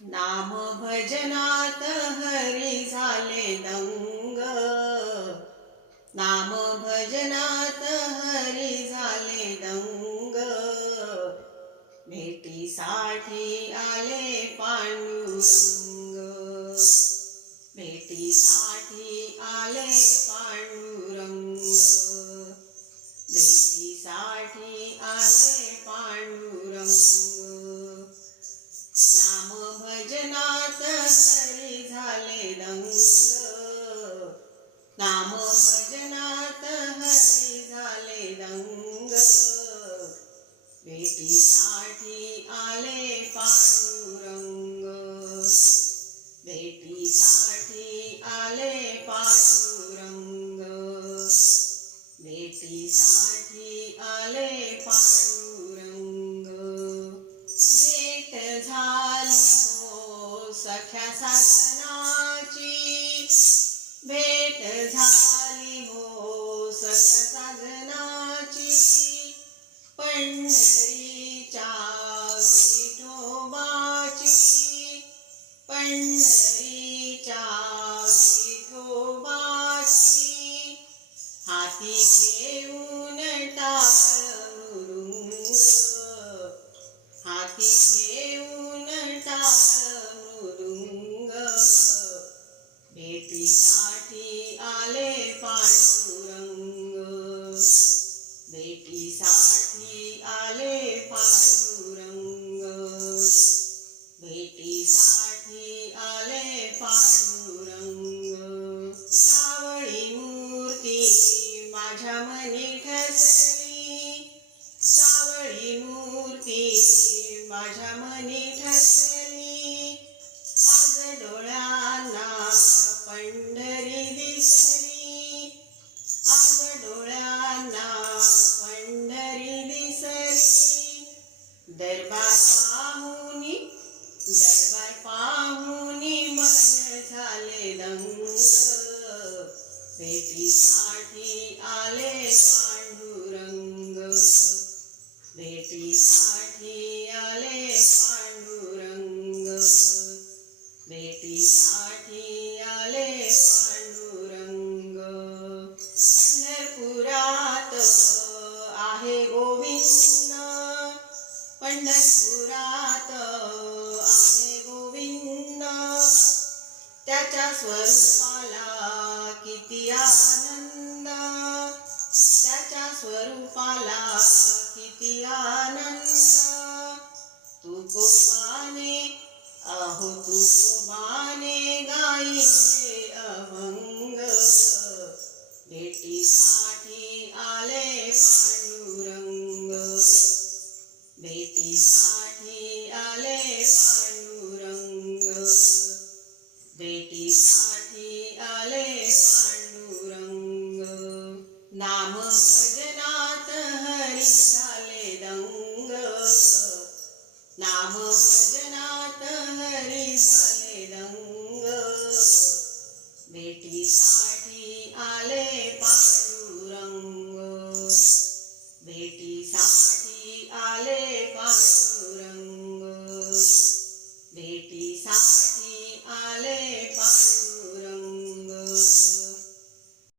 नाम भजनात हरी झाले दंग. नाम भजनात हरी झाले दंग. भेटीसाठी आले पांडुरंग. भेटीसाठी पांडुरंग भेटीसाठी आले पांडुरंग भेटीसाठी आले पांडुरंग भेट झाली हो सख्या साधनाची. भेट झाली हो सख्या हाती घेऊन टाळ मृदुंग हाती घेऊन टाळ मृदुंग भेटीसाठी माझ्या मनी ठरली आज डोळ्यांना पंढरी दिसली. आज डोळ्यांना पंढरी दिसली. दरबार पाहुनी दरबार पाहुनी मन झाले दंग. भेटीसाठी आले पांडुरंग. साठी आले पांडुरंग. पंढरपुरात आहे गोविंद. पंढरपुरात आहे गोविंद. त्याच्या स्वरूपाला किती आनंद. त्याच्या स्वरूपाला किती आनंद. तू गोपाने अहो तू कोपाने गाईले अभंग. भेटीसाठी आले पांडुरंग. भेटीसाठी आले पांडुरंग. भेटीसाठी आले पांडुरंग. नाम भजनात हरी झाले दंग. नाम